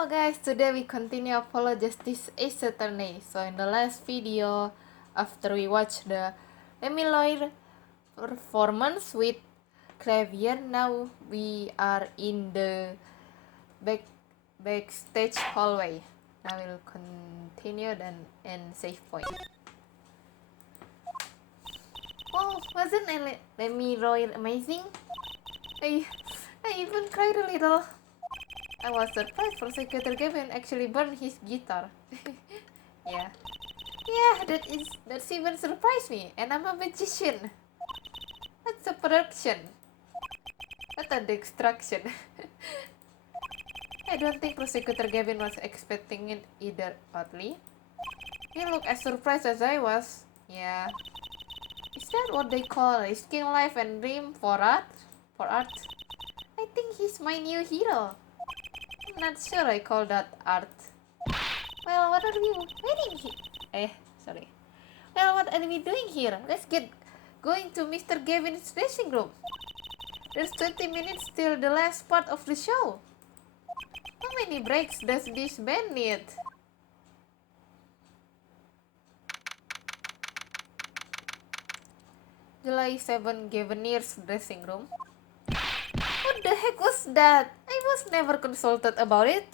Hello guys, today we continue Apollo Justice Ace Attorney. So in the last video, after we watched the Emiloir performance with Clavier, now we are in the backstage hallway. Now we'll continue then and save point. Oh, wasn't Emiloir amazing? I even cried a little. I was surprised prosecutor Gavin actually burned his guitar. Yeah, that's even surprised me. And I'm a magician. That's a production. What a destruction. I don't think prosecutor Gavin was expecting it either. Oddly, he looked as surprised as I was. Yeah, is that what they call risking life and dream for art? I think he's my new hero. I'm not sure I call that art. Well, what are we waiting here? Well, what are we doing here? Let's get going to Mr. Gavin's dressing room. There's 20 minutes till the last part of the show. How many breaks does this band need? July 7 Gavin's dressing room. What the heck was that? I was never consulted about it.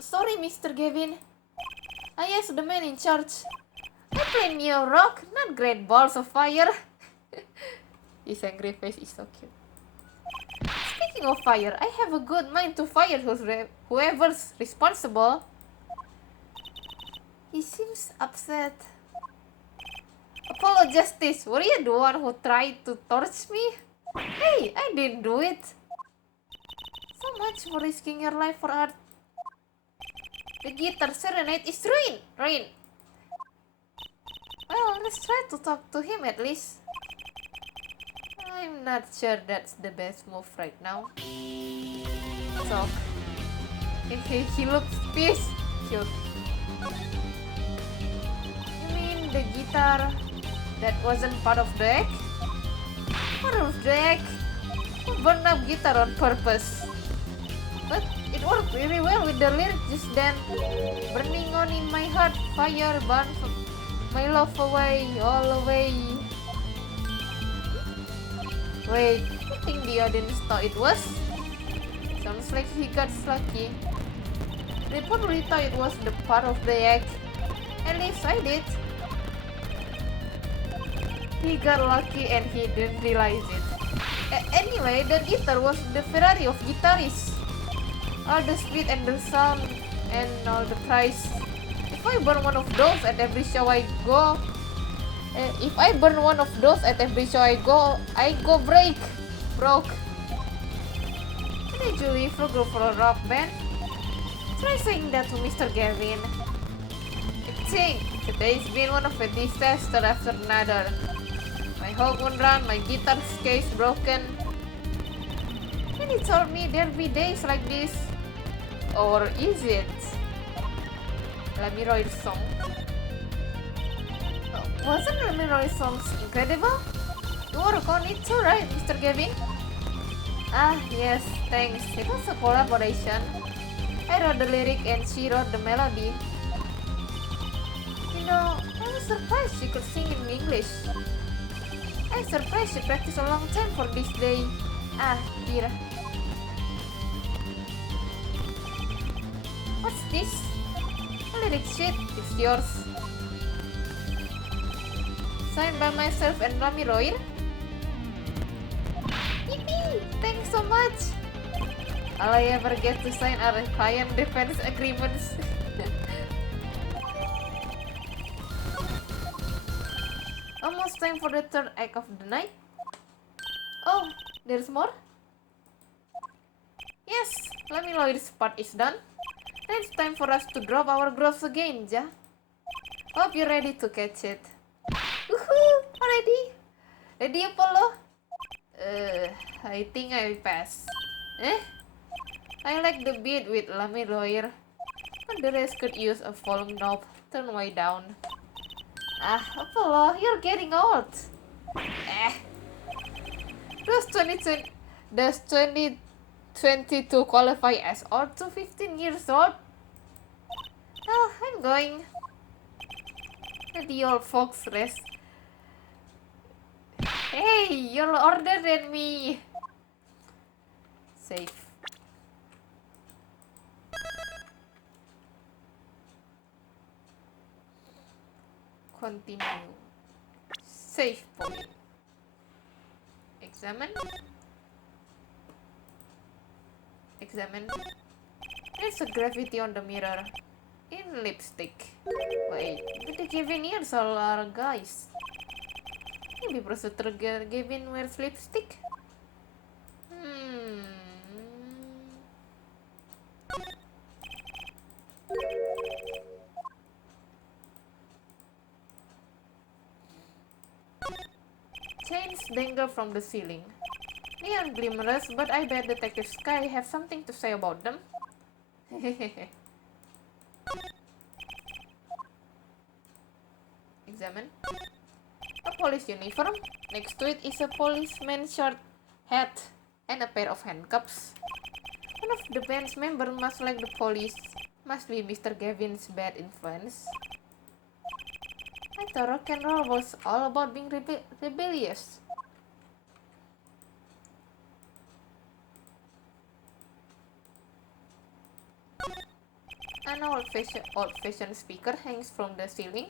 Sorry, Mr. Gavin. I asked the man in charge. I play new rock, not great balls of fire. His angry face is so cute. Speaking of fire, I have a good mind to fire whoever's responsible. He seems upset. Apollo Justice, were you the one who tried to torch me? Hey, I didn't do it. So much for risking your life for art. The guitar serenade is ruined. Well, let's try to talk to him at least. I'm not sure that's the best move right now. So, he looks pissed. Cute. You mean the guitar that wasn't part of the deck? Part of the deck? Who burned up guitar on purpose? But it worked really well with the lyrics just then. Burning on in my heart, fire burn my love away, all away. Wait, I think the audience thought it was? Sounds like he got lucky. They probably thought it was the part of the egg. At least I did. He got lucky and he didn't realize it. Anyway, the guitar was the Ferrari of guitarists. All the speed and the sound and all the price. If I burn one of those at every show I go, I go broke. Can I Julie for a rock band? Try saying that to Mr. Gavin. I think today's been one of a disaster after another. My whole moon run, my guitar's case broken. And he told me there'll be days like this. Or is it? Emiloir's song. Wasn't Emiloir's songs incredible? You work on it too, right, Mr. Gavin? Ah, yes, thanks. It was a collaboration. I wrote the lyric and she wrote the melody. You know, I was surprised she could sing in English. I'm surprised she practiced a long time for this day. Ah, dear. What's this? A lyric sheet. It's yours. Signed by myself and Emiloir. Yippee! Thanks so much! All I ever get to sign are client defense agreements. Almost time for the third act of the night. Oh, there's more? Yes, Emiloir's part is done. Now it's time for us to drop our gloves again, Ja. Hope you're ready to catch it. Woohoo! Already? Ready, Apollo? I think I will pass. I like the beat with Emiloir, but the rest could use a volume knob. Turn way down. Ah, Apollo, you're getting old. Those Does 2022 qualify as old to 15 years old? Oh, I'm going. Let the old folks rest. Hey, you're older than me. Save. Continue. Save point. Examine. Examine. There's a graffiti on the mirror. In lipstick. Wait, but the Gavin ears all are guys. Maybe prosecutor Gavin wears lipstick? Chains dangle from the ceiling. They are glamorous, but I bet Detective Sky have something to say about them. Examine. A police uniform. Next to it is a policeman's short hat and a pair of handcuffs. One of the band's members must like the police. Must be Mr. Gavin's bad influence. I thought rock and roll was all about being rebellious. An old-fashioned speaker hangs from the ceiling.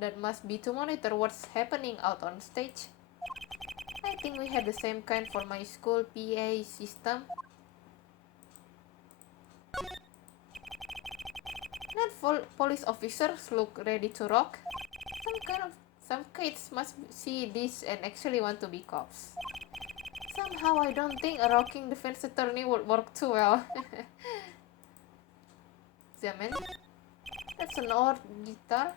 That must be to monitor what's happening out on stage. I think we had the same kind for my school PA system. That police officers look ready to rock. Some kids must see this and actually want to be cops. Somehow I don't think a rocking defense attorney would work too well. Examine. That's an old guitar.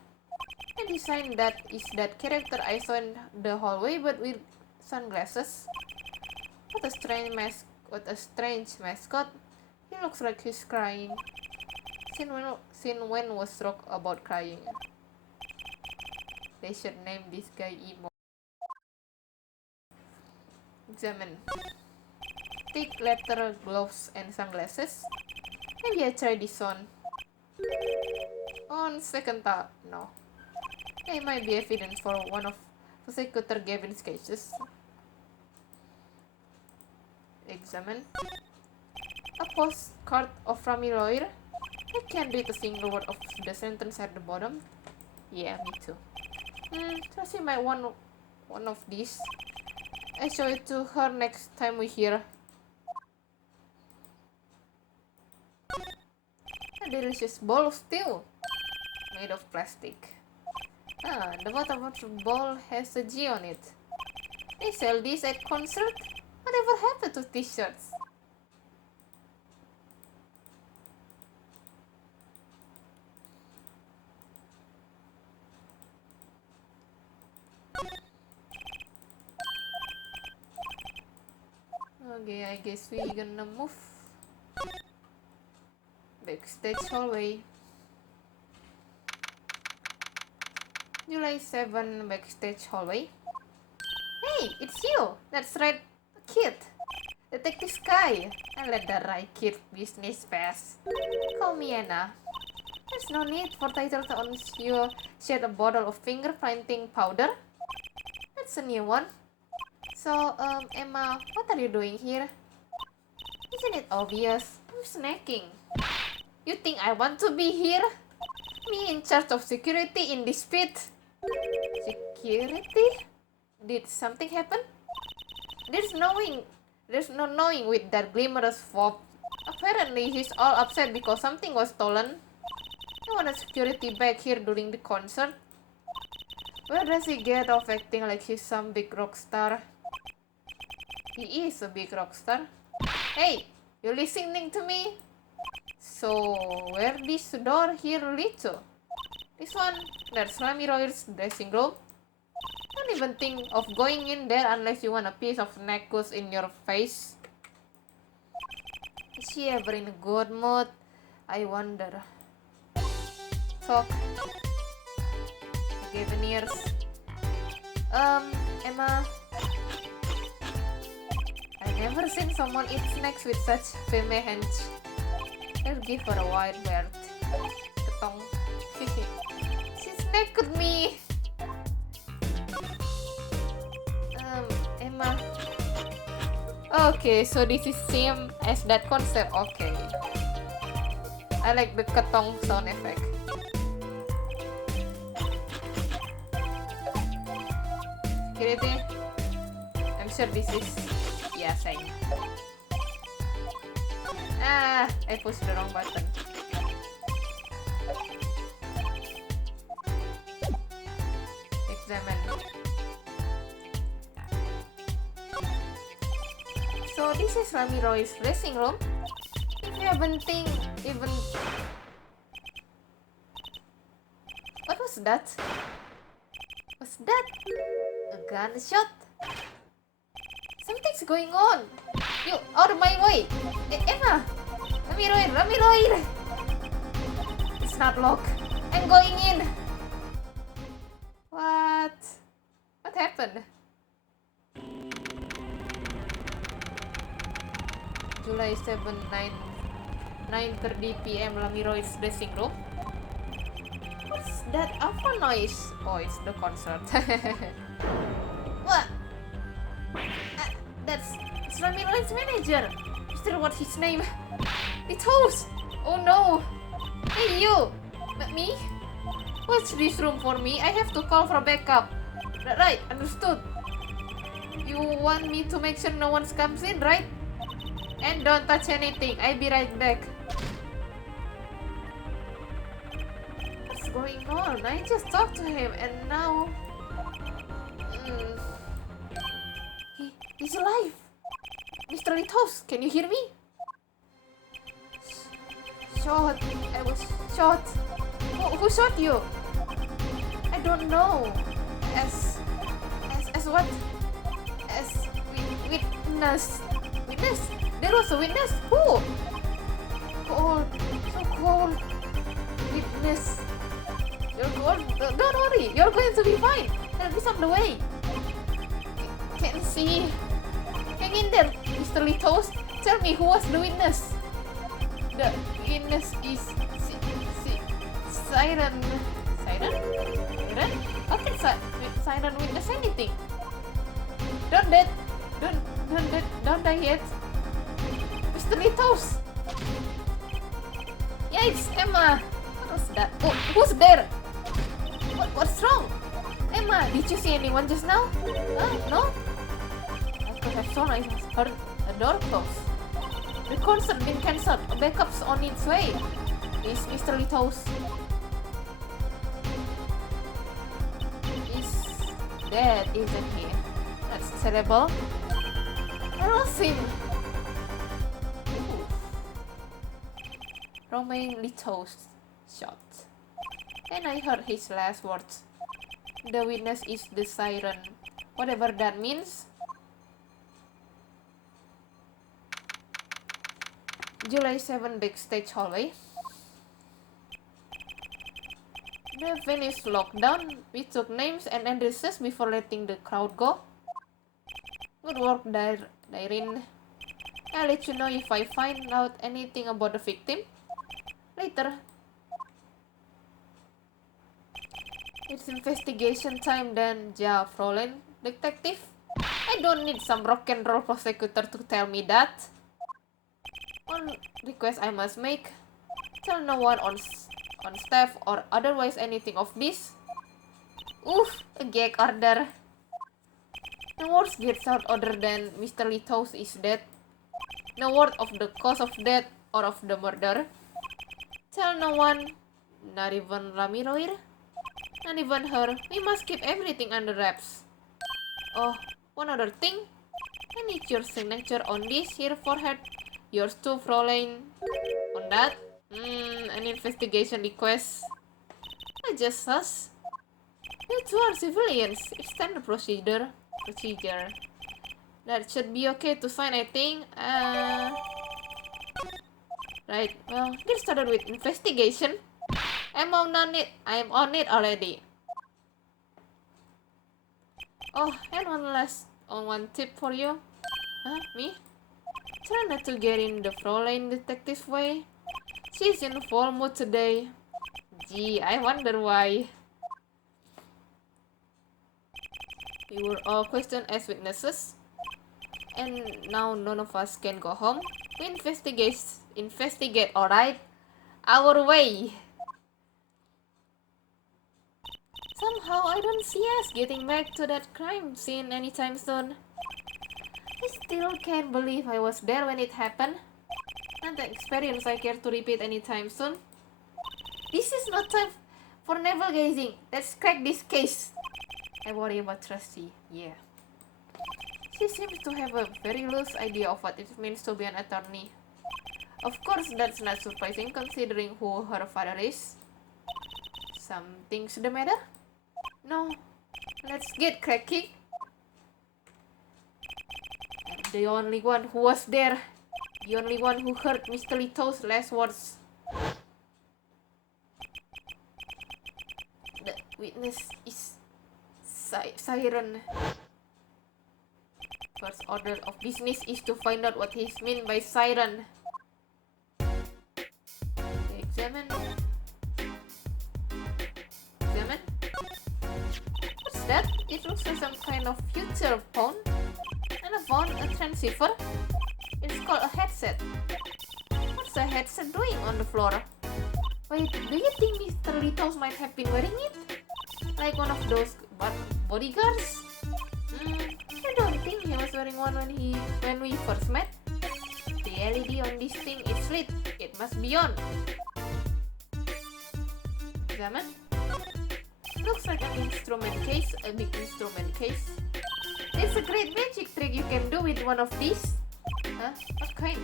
The design that is that character I saw in the hallway, but with sunglasses. What a strange mascot. He looks like he's crying. Since when was rock about crying? They should name this guy emo. Examine. Thick leather gloves and sunglasses. Maybe I try this on. On second thought, no. They might be evidence for one of prosecutor Gavin's cases. Examine. A postcard from a lawyer. I can't read a single word of the sentence at the bottom. Yeah, me too. Tracy might want one of these. I show it to her next time we hear. A delicious bowl of stew. Made of plastic. The bottom of the bowl has a G on it. They sell these at concert? Whatever happened to t-shirts? Okay, I guess we gonna move. Backstage hallway. July 7 backstage hallway. Hey, it's you! That's right, kid. Detective Sky. I let the right kid business pass. Call me Anna. There's no need for title on you shared a bottle of fingerprinting powder. That's a new one. So, Emma, what are you doing here? Isn't it obvious? I'm snacking. You think I want to be here? Me in charge of security in this pit? Security? Did something happen? There's no knowing with that glamorous fob. Apparently, he's all upset because something was stolen. I want a security back here during the concert. Where does he get off acting like he's some big rock star? He is a big rock star. Hey, you listening to me? So, where this door here lead to? This one, that's Rami Royer's dressing room. Don't even think of going in there unless you want a piece of necklace in your face. Is she ever in a good mood? I wonder. Talk. Gavin ears. Emma. seen someone eat snacks with such firm hands. I'll give her a wide berth. Ketong. She snacked me. Emma. Okay, so this is same as that concept. Okay. I like the ketong sound effect. Security. I'm sure this is same. I pushed the wrong button. Examine. So this is Ramiro's dressing room. We haven't even. What was that? What's that? A gunshot? Something's going on. You out of my way. Emma. Ramiroir. It's not locked. I'm going in. What? What happened? July 7, 9:30 p.m. Ramiro's dressing room. What's that awful noise? Oh, it's the concert. What? That's Ramiro's manager. What's his name? LeTouse. Oh no. Hey you. Me? Watch this room for me. I have to call for backup. Right, understood. You want me to make sure no one comes in, right? And don't touch anything. I'll be right back. What's going on? I just talked to him and now... He's alive. Mr.LeTouse, can you hear me? Shot. I was shot. Who shot you? I don't know. As what? As witness. Witness? There was a witness. Who? Cold. So cold. Witness. You're cold. Don't worry. You're going to be fine. Help is on the way. Can't see. Hang in there, Mr.LeTouse. Tell me who was the witness. The witness is Siren. Siren? Siren? How can Siren witness anything? Don't die yet. Mr.LeTouse. Yeah, it's Emma. What was that? Oh, who's there? What's wrong? Emma, did you see anyone just now? No? I could have sworn I heard a door close. The concert been cancelled. A backup's on its way. Is Mr.LeTouse is dead, isn't he? That's terrible. I lost him. Romain LeTouse shot. And I heard his last words. The witness is the siren. Whatever that means. July 7 backstage hallway. The venue is locked down. We took names and addresses before letting the crowd go. Good work, Dairin. I'll let you know if I find out anything about the victim. Later. It's investigation time then, ja, Fräulein Detective. I don't need some rock and roll prosecutor to tell me that. One request I must make. Tell no one on staff or otherwise anything of this. Oof, a gag order. No words gets out other than Mr.LeTouse is dead. No word of the cause of death or of the murder. Tell no one, not even Ramiroir, not even her. We must keep everything under wraps. Oh, one other thing. I need your signature on this here forehead. Yours too, Fräulein. On that? An investigation request. I just sus. You two are civilians. It's standard procedure. That should be okay to sign, I think. Right. Well, get started with investigation. I'm on it. I'm on it already. Oh, and one tip for you. Huh? Me? Try not to get in the Fräulein detective way. She's in full mood today. Gee, I wonder why. We were all questioned as witnesses, and now none of us can go home. We investigate, alright? Our way. Somehow I don't see us getting back to that crime scene anytime soon. I still can't believe I was there when it happened. Not an experience I care to repeat anytime soon. This is not time for navel gazing. Let's crack this case. I worry about Trusty. Yeah. She seems to have a very loose idea of what it means to be an attorney. Of course, that's not surprising considering who her father is. Something's the matter? No. Let's get cracking. I'm the only one who was there. The only one who heard Mr.LeTouse's last words. The witness is Siren. First order of business is to find out what he means by siren. Examine. What's that? It looks like some kind of future phone. And a phone, a transceiver. It's called a headset. What's a headset doing on the floor? Wait, do you think Mr.LeTouse might have been wearing it? Like one of those bodyguards? I don't think he was wearing one when we first met. The LED on this thing is lit. It must be on. Examine. Looks like an instrument case, a big instrument case. There's a great magic trick you can do with one of these. Huh? What kind?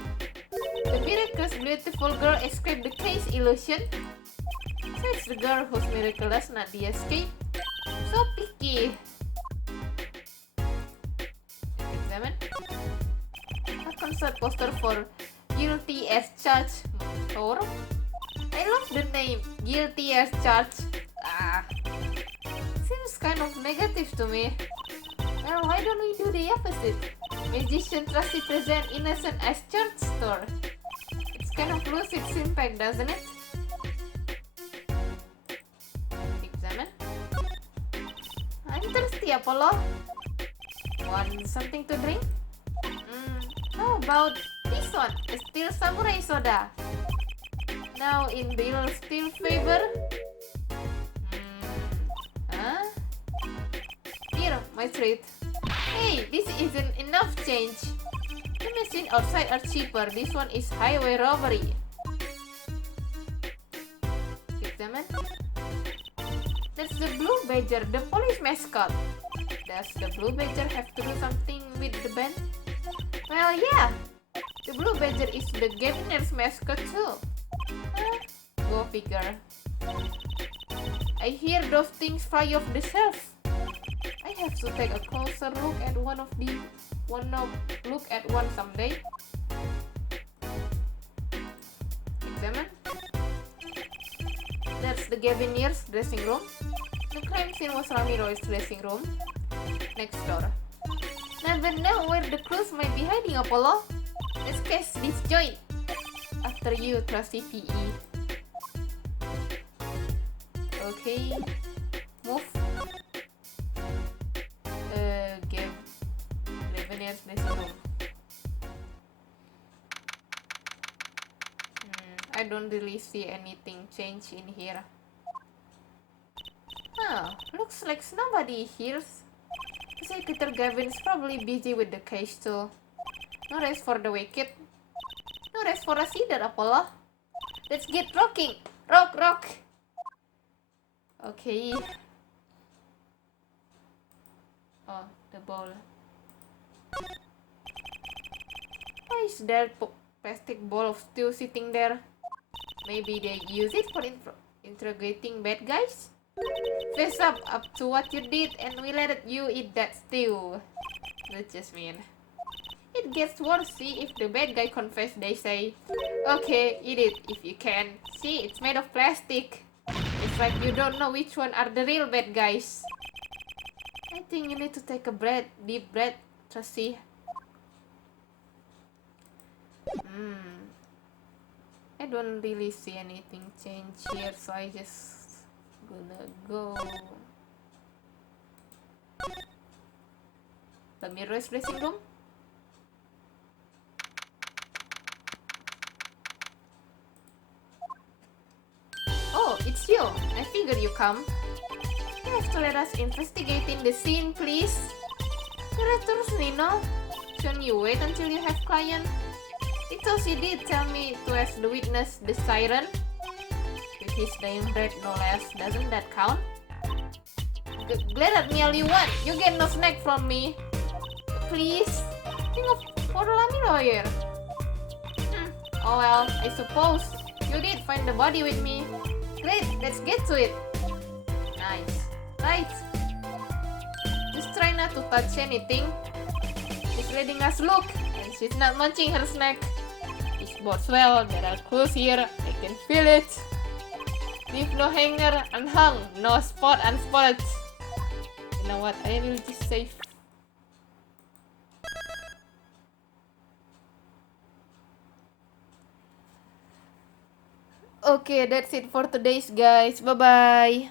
The miraculous beautiful girl escaped the case illusion. So it's the girl who's miraculous, not the escape. So picky. Examine. A concert poster for Guilty as Charged. Or I love the name, Guilty as Charged. Seems kind of negative to me. Well, why don't we do the opposite? Magician Trusty present innocent as charged store. It's kind of lose its impact, doesn't it? Examine. I'm thirsty, Apollo. Want something to drink? How about this one? A steel samurai soda. Now in real steel favor. Here, my treat. Hey, this isn't enough change. The machine outside are cheaper. This one is highway robbery. Examine. That's the Blue Badger, the police mascot. Does the Blue Badger have to do something with the band? Well, yeah. The Blue Badger is the Gaviner's mascot too. Go figure. I hear those things fly off the shelf. I have to take a closer look at one someday. Examine. That's the Gaviner's dressing room. The crime scene was Ramiro's dressing room. Next door. Never know where the clues might be hiding, Apollo. Let's catch this joint. After you, Trusty PE. Okay. Move. Gaviner's dressing room. I don't really see anything change in here. Looks like nobody here. Prosecutor Gavin's probably busy with the case too. No rest for the wicked. No rest for us either, Apollo. Let's get rocking. Rock. Okay. Oh, the ball. Why is there a plastic ball of stew sitting there? Maybe they use it for interrogating bad guys? Face up to what you did and we let you eat that stew. That's just mean. It gets worse, see, if the bad guy confess, they say, okay, eat it if you can. See, it's made of plastic. It's like you don't know which one are the real bad guys. I think you need to take a deep breath, Trusty. I don't really see anything change here, so I just gonna go. The mirror's dressing room? Oh, it's you. I figured you come. You have to let us investigating the scene, please. Directors Nino, shouldn't you wait until you have client? Because you did tell me to ask the witness, the siren. With his dying breath, no less. Doesn't that count? Glad at me all you want. You get no snack from me. Please. Think of Podolami lawyer. Oh well, I suppose. You did find the body with me. Great, let's get to it. Nice. Right. Just try not to touch anything. She's letting us look, and she's not munching her snack. This bodes well. There are clues here. I can feel it. Leave no hanger unhung, no spot unspotted. You know what? I will just save. Okay, that's it for today's guys. Bye bye.